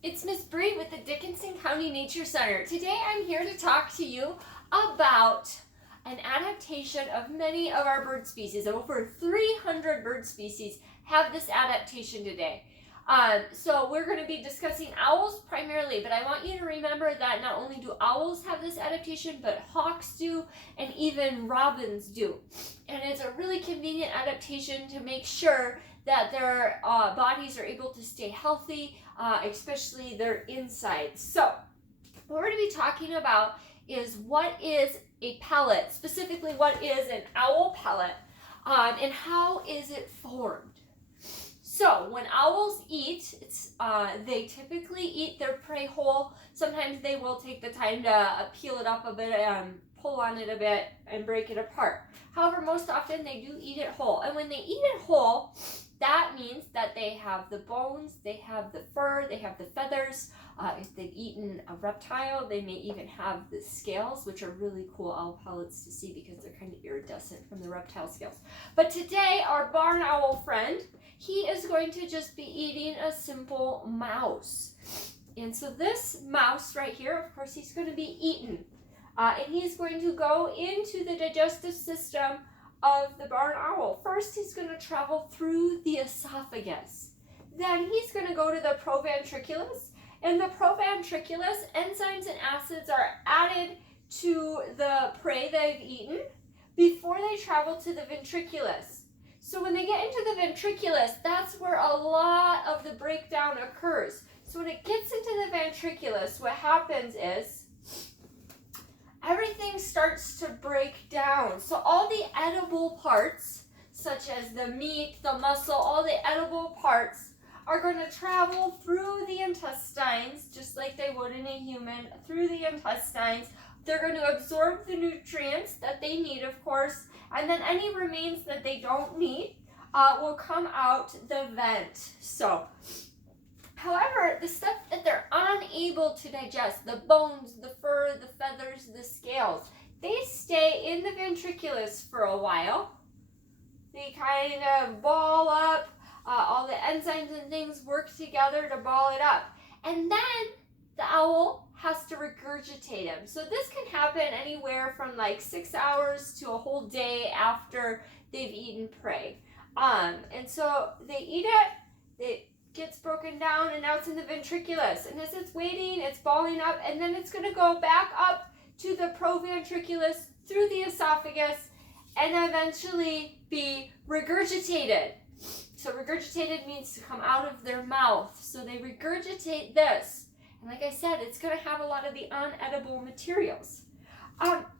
It's Miss Bree with the Dickinson County Nature Center. Today I'm here to talk to you about an adaptation of many of our bird species. Over 300 bird species have this adaptation today. So we're going to be discussing owls primarily, but I want you to remember that not only do owls have this adaptation, but hawks do, and even robins do. And it's a really convenient adaptation to make sure that their bodies are able to stay healthy, especially their insides. So what we're going to be talking about is what is a pellet, specifically what is an owl pellet, and how is it formed. So when owls eat, they typically eat their prey whole. Sometimes they will take the time to peel it up a bit, pull on it a bit, and break it apart. However, most often they do eat it whole. And when they eat it whole, that means that they have the bones, they have the fur, they have the feathers. If they've eaten a reptile, they may even have the scales, which are really cool owl pellets to see because they're kind of iridescent from the reptile scales. But today, our barn owl friend, he is going to just be eating a simple mouse. And so this mouse right here, of course, he's going to be eaten. And he's going to go into the digestive system of the barn owl. First, he's going to travel through the esophagus. Then he's going to go to the proventriculus. And the proventriculus, enzymes and acids are added to the prey they've eaten before they travel to the ventriculus. So when they get into the ventriculus, that's where a lot of the breakdown occurs. So when it gets into the ventriculus, what happens is everything starts to break down. So all the edible parts, such as the meat, the muscle, all the edible parts are going to travel through the intestines, just like they would in a human, through the intestines. They're going to absorb the nutrients that they need, of course, and then any remains that they don't need will come out the vent. So, however, the stuff that they're unable to digest, the bones, the fur, the feathers, the scales, they stay in the ventriculus for a while. They kind of ball up. All the enzymes and things work together to ball it up. And then the owl has to regurgitate them. So this can happen anywhere from like 6 hours to a whole day after they've eaten prey. And so they eat it gets broken down, and now it's in the ventriculus. And as it's waiting, it's balling up, and then it's going to go back up to the proventriculus through the esophagus and eventually be regurgitated. So regurgitated means to come out of their mouth. So they regurgitate this. And like I said, it's going to have a lot of the unedible materials.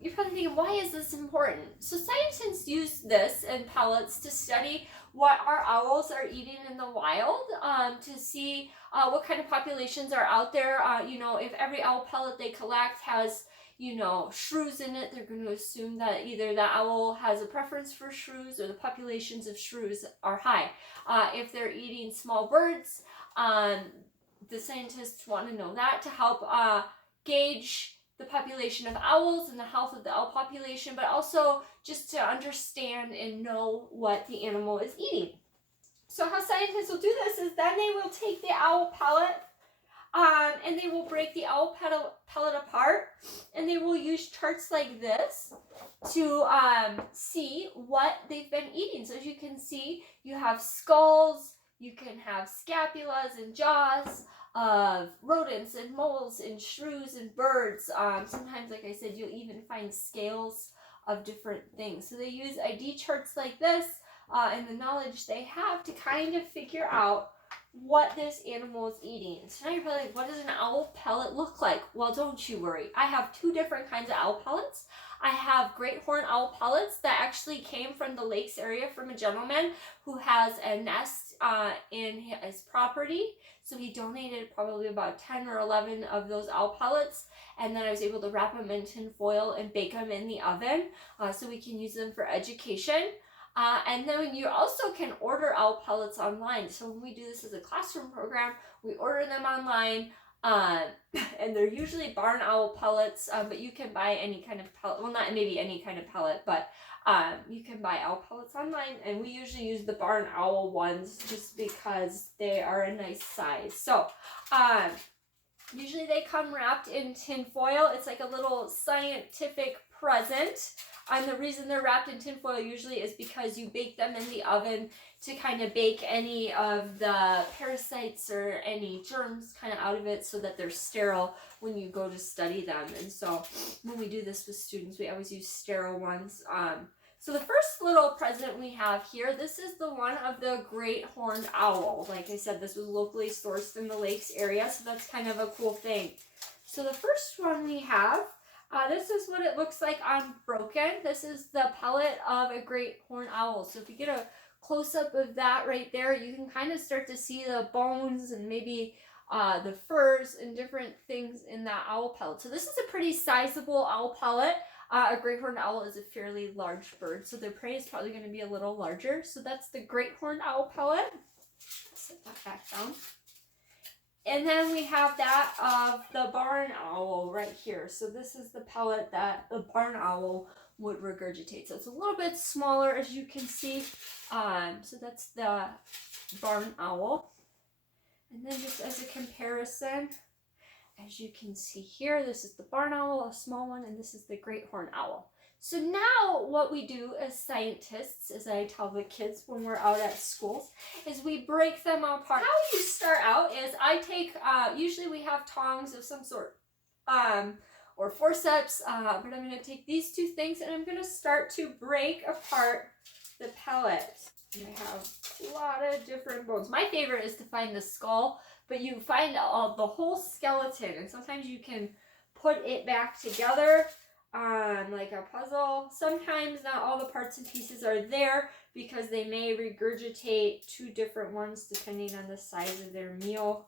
You're probably thinking, why is this important? So scientists use this in pellets to study what our owls are eating in the wild, to see what kind of populations are out there. If every owl pellet they collect has shrews in it, they're going to assume that either the owl has a preference for shrews or the populations of shrews are high. If they're eating small birds, the scientists want to know that to help gauge the population of owls and the health of the owl population, but also just to understand and know what the animal is eating. So how scientists will do this is then they will take the owl pellet and they will break the owl pellet apart, and they will use charts like this to see what they've been eating. So as you can see, you have skulls, you can have scapulas and jaws of rodents and moles and shrews and birds. Sometimes, like I said, you'll even find scales of different things. So they use ID charts like this and the knowledge they have to kind of figure out what this animal is eating. So now you're probably like, what does an owl pellet look like? Well, don't you worry. I have two different kinds of owl pellets. I have great horn owl pellets that actually came from the lakes area from a gentleman who has a nest in his property. So he donated probably about 10 or 11 of those owl pellets, and then I was able to wrap them in tin foil and bake them in the oven so we can use them for education. And then you also can order owl pellets online. So when we do this as a classroom program, we order them online. And they're usually barn owl pellets, but you can buy any kind of pellet. Well, not maybe any kind of pellet, but you can buy owl pellets online, and we usually use the barn owl ones just because they are a nice size. So usually they come wrapped in tin foil. It's like a little scientific present. And the reason they're wrapped in tin foil usually is because you bake them in the oven to kind of bake any of the parasites or any germs kind of out of it so that they're sterile when you go to study them. And so when we do this with students, we always use sterile ones. So the first little present we have here, this is the one of the great horned owl. Like I said, this was locally sourced in the lakes area, so that's kind of a cool thing. So the first one we have, this is what it looks like unbroken. This is the pellet of a great horned owl. So if you get a close-up of that right there, you can kind of start to see the bones and maybe the furs and different things in that owl pellet. So this is a pretty sizable owl pellet. A great horned owl is a fairly large bird, so their prey is probably going to be a little larger. So that's the great horned owl pellet. Set that back down. And then we have that of the barn owl right here. So this is the pellet that the barn owl would regurgitate. So it's a little bit smaller, as you can see. So that's the barn owl. And then just as a comparison, as you can see here, this is the barn owl, a small one, and this is the great horned owl. So now what we do as scientists, as I tell the kids when we're out at schools, is we break them apart. How you start out is I take, usually we have tongs of some sort, or forceps, but I'm going to take these two things and I'm going to start to break apart the pellet. And I have a lot of different bones. My favorite is to find the skull, but you find the whole skeleton, and sometimes you can put it back together like a puzzle. Sometimes not all the parts and pieces are there because they may regurgitate two different ones depending on the size of their meal.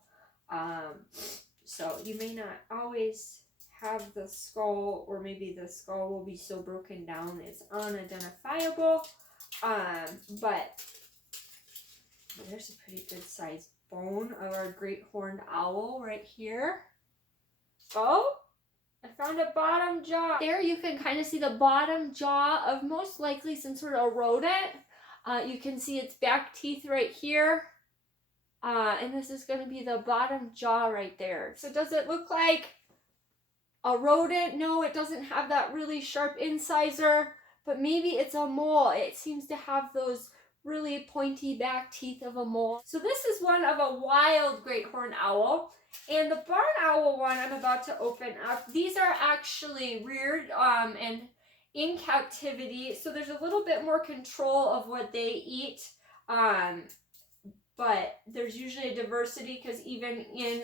So you may not always have the skull, or maybe the skull will be so broken down it's unidentifiable. But there's a pretty good sized bone of our great horned owl right here. Oh, I found a bottom jaw. There you can kind of see the bottom jaw of most likely some sort of rodent. You can see its back teeth right here. And this is going to be the bottom jaw right there. So does it look like a rodent? No, it doesn't have that really sharp incisor, but maybe it's a mole. It seems to have those really pointy back teeth of a mole. So this is one of a wild great horned owl. And the barn owl one I'm about to open up, these are actually reared and in captivity, so there's a little bit more control of what they eat, but there's usually a diversity because even in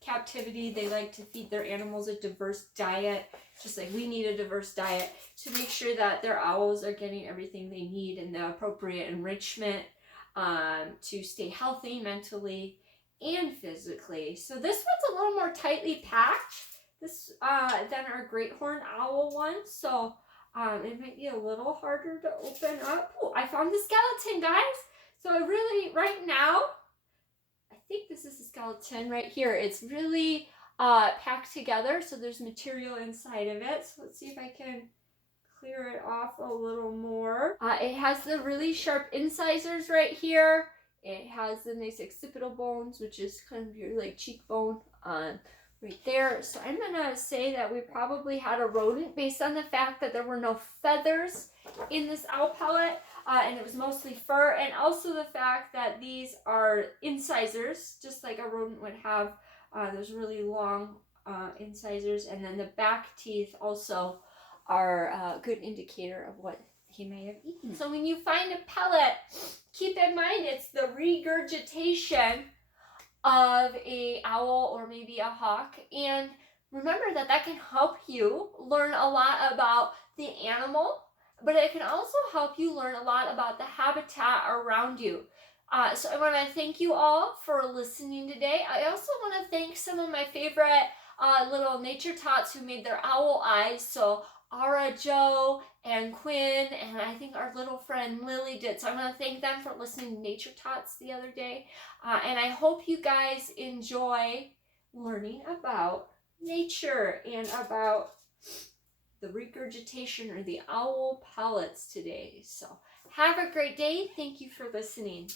captivity they like to feed their animals a diverse diet, just like we need a diverse diet to make sure that their owls are getting everything they need and the appropriate enrichment to stay healthy mentally and physically. So this one's a little more tightly packed than our great horned owl one, so it might be a little harder to open up. Oh, I found the skeleton, guys. So I really, right now, I think this is the skeleton right here. It's really packed together, so there's material inside of it. So let's see if I can clear it off a little more. It has the really sharp incisors right here. It has the nice occipital bones, which is kind of your like cheekbone right there. So I'm gonna say that we probably had a rodent based on the fact that there were no feathers in this owl pellet, and it was mostly fur, and also the fact that these are incisors, just like a rodent would have. Those really long incisors, and then the back teeth also are a good indicator of what he may have eaten. So when you find a pellet, keep in mind it's the regurgitation of a owl or maybe a hawk, and remember that that can help you learn a lot about the animal, but it can also help you learn a lot about the habitat around you. So I want to thank you all for listening today. I also want to thank some of my favorite little nature tots who made their owl eyes. So Ara, Joe, and Quinn, and I think our little friend Lily did. So I want to thank them for listening to Nature Tots the other day. And I hope you guys enjoy learning about nature and about the regurgitation or the owl pellets today. So have a great day. Thank you for listening.